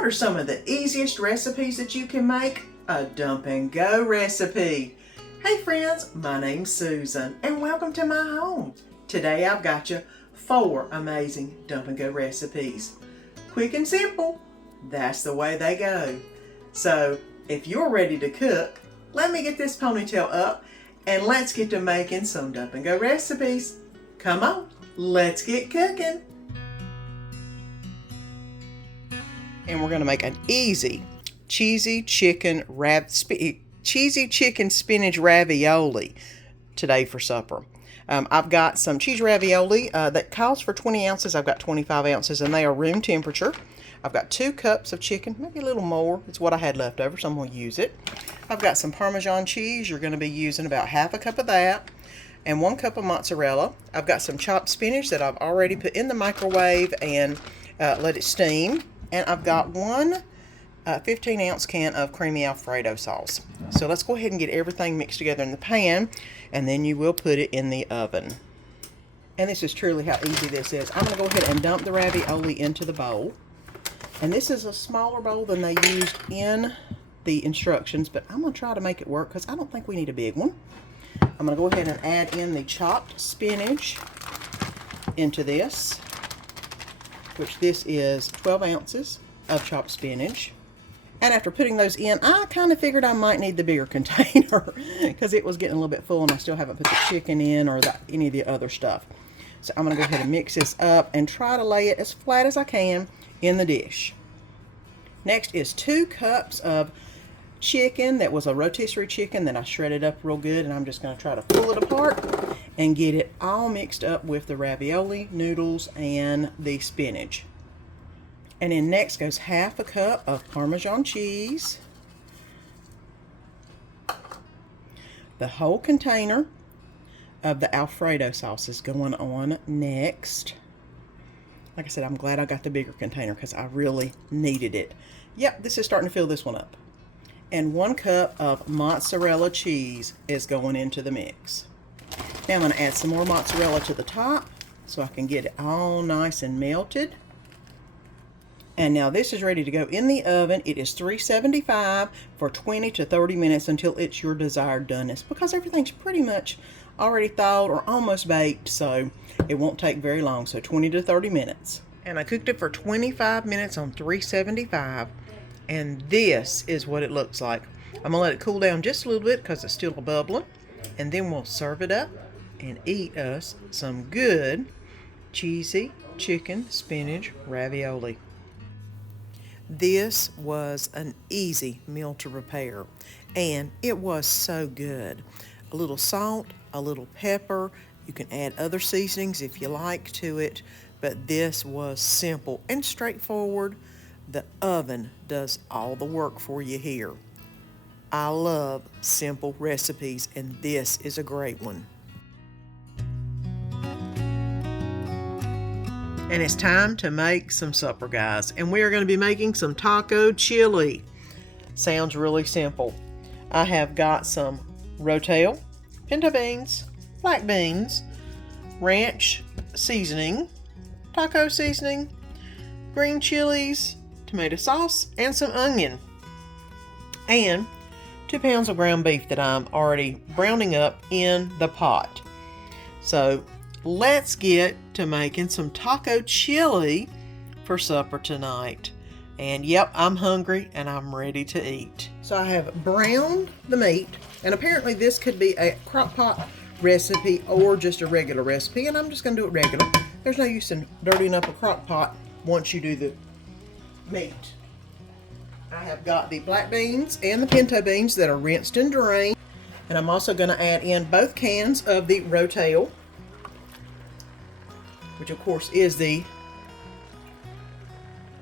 What are some of the easiest recipes that you can make? A dump and go recipe. Hey friends, my name's Susan and welcome to my home. Today I've got you 4 amazing dump and go recipes. Quick and simple, that's the way they go. So if you're ready to cook, let me get this ponytail up and let's get to making some dump and go recipes. Come on, let's get cooking. And we're going to make an easy cheesy chicken spinach ravioli today for supper. I've got some cheese ravioli that calls for 20 ounces. I've got 25 ounces and they are room temperature. I've got 2 cups of chicken, maybe a little more. It's what I had left over, so I'm going to use it. I've got some Parmesan cheese. You're going to be using about half a cup of that. And 1 cup of mozzarella. I've got some chopped spinach that I've already put in the microwave and let it steam. And I've got one 15-ounce can of creamy Alfredo sauce. So let's go ahead and get everything mixed together in the pan, and then you will put it in the oven. And this is truly how easy this is. I'm going to go ahead and dump the ravioli into the bowl. And this is a smaller bowl than they used in the instructions, but I'm going to try to make it work because I don't think we need a big one. I'm going to go ahead and add in the chopped spinach into this, which this is 12 ounces of chopped spinach. And after putting those in, I kind of figured I might need the bigger container because it was getting a little bit full and I still haven't put the chicken in or any of the other stuff. So I'm going to go ahead and mix this up and try to lay it as flat as I can in the dish. Next is 2 cups of chicken that was a rotisserie chicken that I shredded up real good, and I'm just going to try to pull it apart and get it all mixed up with the ravioli, noodles, and the spinach. And then next goes half a cup of Parmesan cheese, the whole container of the Alfredo sauce is going on next. Like I said, I'm glad I got the bigger container because I really needed it. Yep, this is starting to fill this one up. And 1 cup of mozzarella cheese is going into the mix. Now I'm going to add some more mozzarella to the top so I can get it all nice and melted. And now this is ready to go in the oven. It is 375 for 20 to 30 minutes until it's your desired doneness, because everything's pretty much already thawed or almost baked, so it won't take very long, so 20 to 30 minutes. And I cooked it for 25 minutes on 375, and this is what it looks like. I'm gonna let it cool down just a little bit because it's still bubbling, and then we'll serve it up and eat us some good cheesy chicken spinach ravioli. This was an easy meal to prepare, and it was so good. A little salt, a little pepper. You can add other seasonings if you like to it, but this was simple and straightforward. The oven does all the work for you here. I love simple recipes, and this is a great one. And it's time to make some supper, guys. And we are going to be making some taco chili. Sounds really simple. I have got some rotel, pinto beans, black beans, ranch seasoning, taco seasoning, green chilies, tomato sauce, and some onion. And 2 pounds of ground beef that I'm already browning up in the pot. So let's get to making some taco chili for supper tonight. And yep, I'm hungry and I'm ready to eat. So I have browned the meat, and apparently this could be a Crockpot recipe or just a regular recipe, and I'm just going to do it regular. There's no use in dirtying up a Crockpot once you do the meat. I have got the black beans and the pinto beans that are rinsed and drained, and I'm also going to add in both cans of the rotel, which of course is the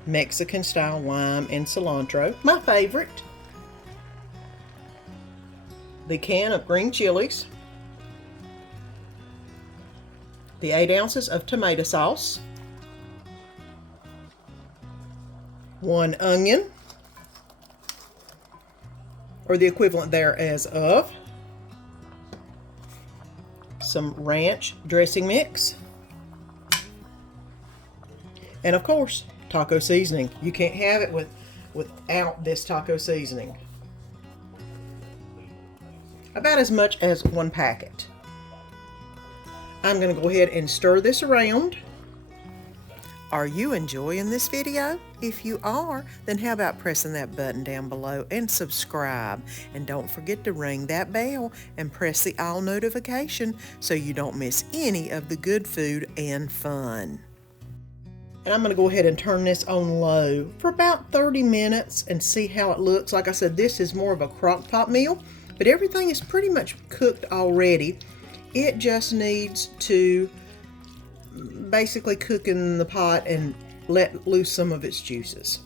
Mexican style lime and cilantro, my favorite. The can of green chilies, the 8 ounces of tomato sauce, 1 onion, or the equivalent there as of, some ranch dressing mix, and of course taco seasoning. You can't have it without this taco seasoning. About as much as 1 packet. I'm going to go ahead and stir this around. Are you enjoying this video? If you are, then how about pressing that button down below and subscribe? And don't forget to ring that bell and press the all notification so you don't miss any of the good food and fun. And I'm going to go ahead and turn this on low for about 30 minutes and see how it looks. Like I said, this is more of a crock pot meal, but everything is pretty much cooked already. It just needs to basically cook in the pot and let loose some of its juices.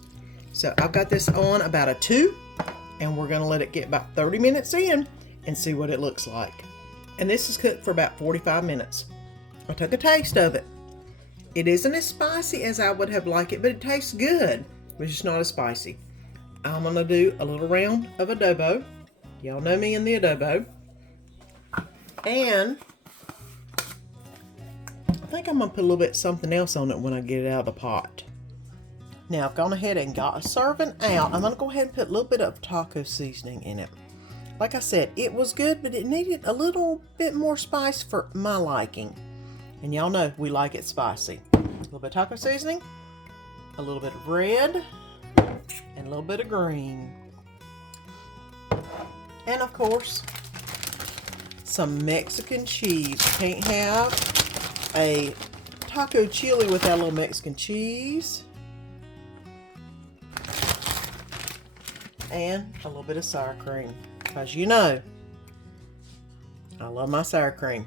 So I've got this on about a 2, and we're going to let it get about 30 minutes in and see what it looks like. And this is cooked for about 45 minutes. I took a taste of it. It isn't as spicy as I would have liked it, but it tastes good. It's just not as spicy. I'm going to do a little round of adobo. Y'all know me in the adobo. And I think I'm going to put a little bit of something else on it when I get it out of the pot. Now I've gone ahead and got a serving out. I'm going to go ahead and put a little bit of taco seasoning in it. Like I said, it was good, but it needed a little bit more spice for my liking. And y'all know we like it spicy. A little bit of taco seasoning, a little bit of red, and a little bit of green. And of course, some Mexican cheese. Can't have a taco chili without a little Mexican cheese. And a little bit of sour cream. Because you know, I love my sour cream.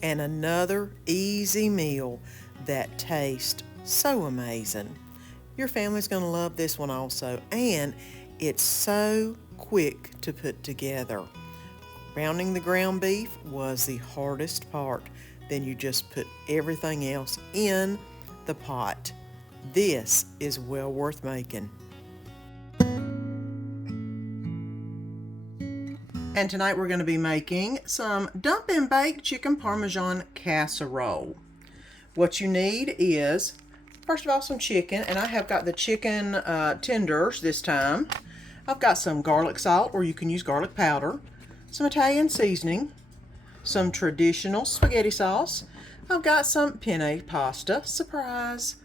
And another easy meal that tastes so amazing. Your family's going to love this one also. And it's so quick to put together. Browning the ground beef was the hardest part. Then you just put everything else in the pot. This is well worth making. And tonight we're going to be making some dump and bake chicken Parmesan casserole. What you need is, first of all, some chicken, and I have got the chicken tenders this time. I've got some garlic salt, or you can use garlic powder, some Italian seasoning, some traditional spaghetti sauce. I've got some penne pasta, surprise,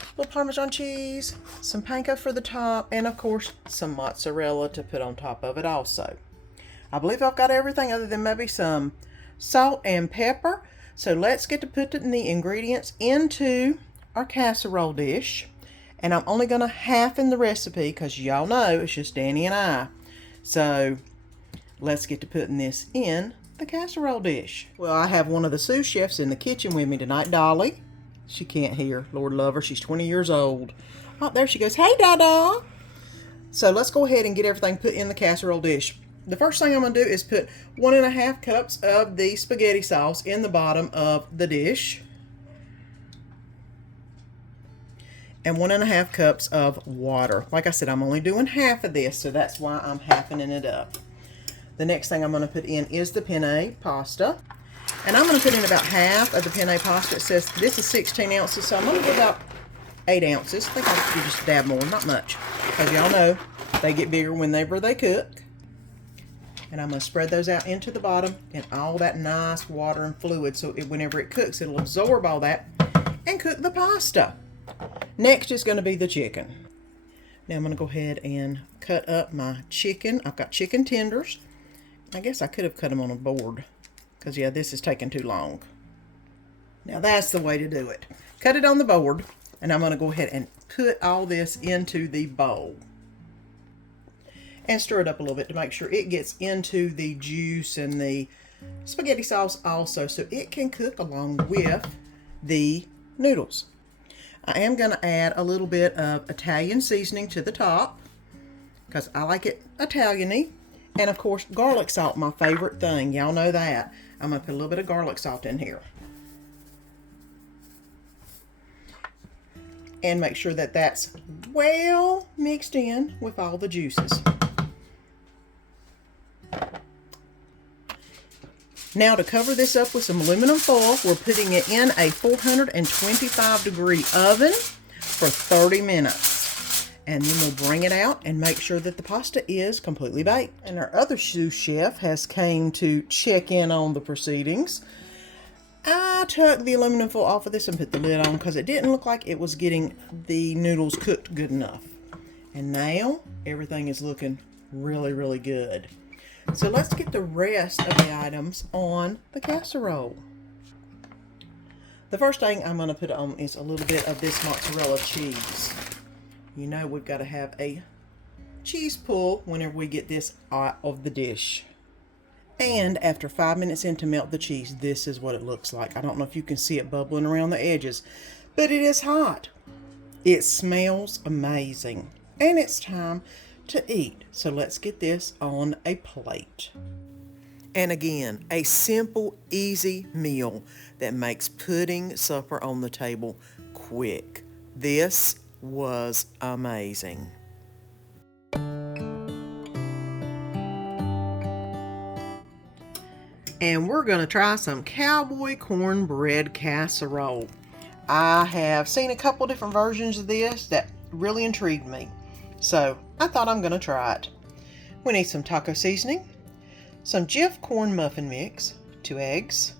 a little Parmesan cheese, some panko for the top, and of course some mozzarella to put on top of it also. I believe I've got everything other than maybe some salt and pepper. So let's get to putting the ingredients into our casserole dish. And I'm only going to halfen the recipe because y'all know it's just Danny and I. So let's get to putting this in the casserole dish. Well, I have one of the sous chefs in the kitchen with me tonight, Dolly. She can't hear, Lord love her. She's 20 years old. Oh, there she goes. Hey, Dada. So let's go ahead and get everything put in the casserole dish. The first thing I'm going to do is put 1.5 cups of the spaghetti sauce in the bottom of the dish. And 1.5 cups of water. Like I said, I'm only doing half of this, so that's why I'm halfing it up. The next thing I'm going to put in is the penne pasta. And I'm going to put in about half of the penne pasta. It says this is 16 ounces, so I'm going to get about 8 ounces. I think I'll do just a dab more, not much. Because y'all know they get bigger whenever they cook. And I'm going to spread those out into the bottom and all that nice water and fluid, so whenever it cooks, it'll absorb all that and cook the pasta. Next is going to be the chicken. Now I'm going to go ahead and cut up my chicken. I've got chicken tenders. I guess I could have cut them on a board because, yeah, this is taking too long. Now that's the way to do it. Cut it on the board, and I'm going to go ahead and put all this into the bowl. And stir it up a little bit to make sure it gets into the juice and the spaghetti sauce also, so it can cook along with the noodles. I am going to add a little bit of Italian seasoning to the top because I like it Italian-y. And of course, garlic salt, my favorite thing. Y'all know that. I'm going to put a little bit of garlic salt in here. And make sure that that's well mixed in with all the juices. Now to cover this up with some aluminum foil, we're putting it in a 425 degree oven for 30 minutes. And then we'll bring it out and make sure that the pasta is completely baked. And our other sous chef has came to check in on the proceedings. I took the aluminum foil off of this and put the lid on because it didn't look like it was getting the noodles cooked good enough. And now everything is looking really, really good. So let's get the rest of the items on the casserole. The first thing I'm going to put on is a little bit of this mozzarella cheese. You know we've got to have a cheese pull whenever we get this out of the dish. And after 5 minutes in to melt the cheese, this is what it looks like. I don't know if you can see it bubbling around the edges, but it is hot. It smells amazing. And it's time to eat. So let's get this on a plate. And again, a simple, easy meal that makes putting supper on the table quick. This was amazing. And we're going to try some Cowboy cornbread casserole. I have seen a couple different versions of this that really intrigued me. So I thought I'm going to try it. We need some taco seasoning, some Jif corn muffin mix, 2 eggs,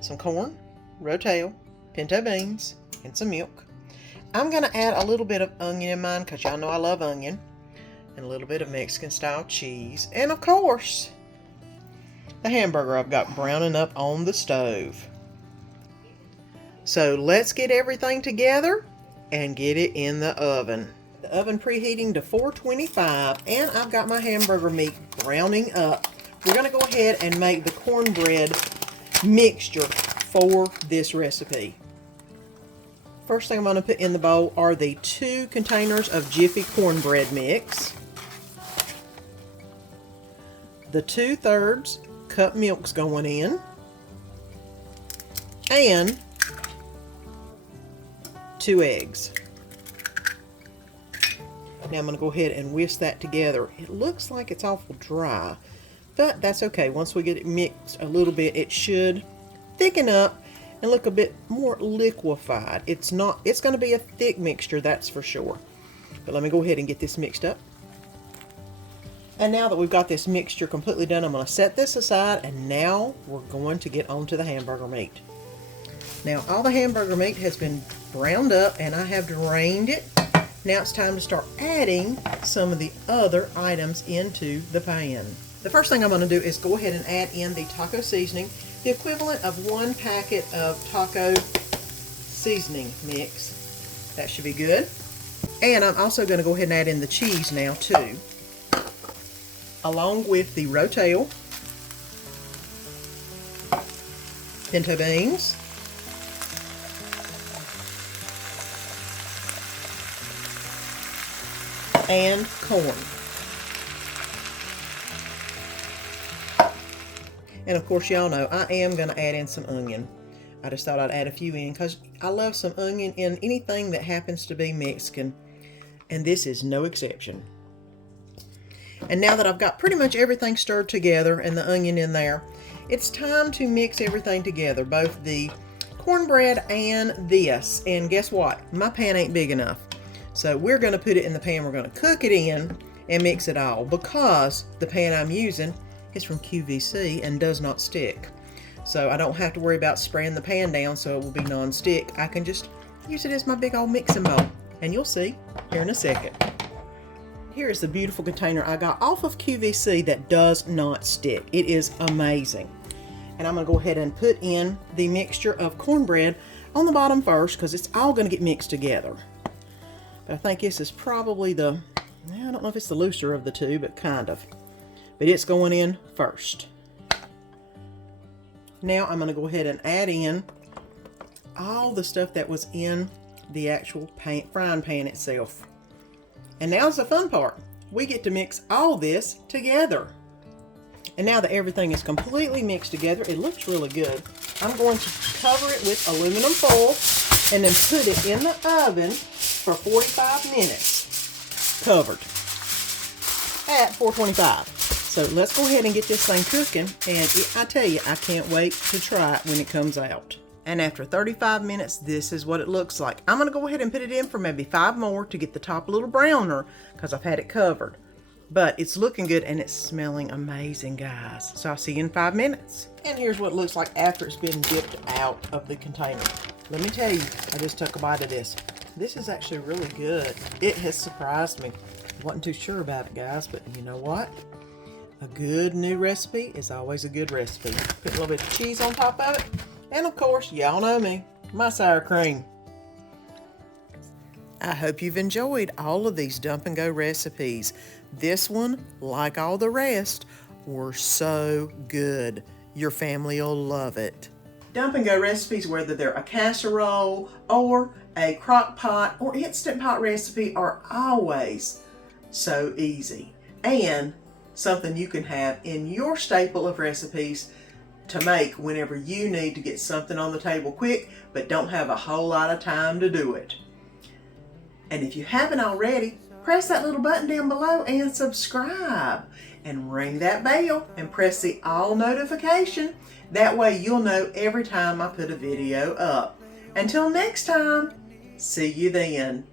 some corn, rotel, pinto beans, and some milk. I'm going to add a little bit of onion in mine because y'all know I love onion, and a little bit of Mexican style cheese, and of course the hamburger I've got browning up on the stove. So let's get everything together and get it in the oven. The oven preheating to 425, and I've got my hamburger meat browning up. We're going to go ahead and make the cornbread mixture for this recipe. First thing I'm going to put in the bowl are the 2 containers of Jiffy cornbread mix, the 2/3 cup milk's going in, and 2 eggs. Now I'm going to go ahead and whisk that together. It looks like it's awful dry, but that's okay. Once we get it mixed a little bit, it should thicken up and look a bit more liquefied. It's going to be a thick mixture, that's for sure. But let me go ahead and get this mixed up. And now that we've got this mixture completely done, I'm going to set this aside, and now we're going to get onto the hamburger meat. Now all the hamburger meat has been browned up and I have drained it. Now it's time to start adding some of the other items into the pan. The first thing I'm going to do is go ahead and add in the taco seasoning, the equivalent of 1 packet of taco seasoning mix. That should be good. And I'm also going to go ahead and add in the cheese now too, along with the rotel, pinto beans, and corn. And of course, y'all know I am going to add in some onion. I just thought I'd add a few in because I love some onion in anything that happens to be Mexican, and this is no exception. And now that I've got pretty much everything stirred together and the onion in there, it's time to mix everything together, both the cornbread and this. And guess what? My pan ain't big enough. So we're going to put it in the pan. We're going to cook it in and mix it all, because the pan I'm using is from QVC and does not stick. So I don't have to worry about spraying the pan down so it will be non-stick. I can just use it as my big old mixing bowl. And you'll see here in a second. Here is the beautiful container I got off of QVC that does not stick. It is amazing. And I'm going to go ahead and put in the mixture of cornbread on the bottom first, because it's all going to get mixed together. But I think this is probably the, I don't know if it's the looser of the two, but kind of. But it's going in first. Now I'm going to go ahead and add in all the stuff that was in the actual frying pan itself. And now's the fun part. We get to mix all this together. And now that everything is completely mixed together, it looks really good. I'm going to cover it with aluminum foil and then put it in the oven for 45 minutes, covered at 425. So let's go ahead and get this thing cooking, and I tell you, I can't wait to try it when it comes out. And after 35 minutes, this is what it looks like. I'm going to go ahead and put it in for maybe 5 more to get the top a little browner because I've had it covered. But it's looking good and it's smelling amazing, guys. So I'll see you in 5 minutes. And here's what it looks like after it's been dipped out of the container. Let me tell you, I just took a bite of this. This is actually really good. It has surprised me. Wasn't too sure about it, guys, but you know what? A good new recipe is always a good recipe. Put a little bit of cheese on top of it. And of course, y'all know me, my sour cream. I hope you've enjoyed all of these dump and go recipes. This one, like all the rest, were so good. Your family will love it. Dump and go recipes, whether they're a casserole or a crock pot or instant pot recipe, are always so easy. And something you can have in your staple of recipes to make whenever you need to get something on the table quick, but don't have a whole lot of time to do it. And if you haven't already, press that little button down below and subscribe. And ring that bell and press the all notification. That way you'll know every time I put a video up. Until next time, see you then.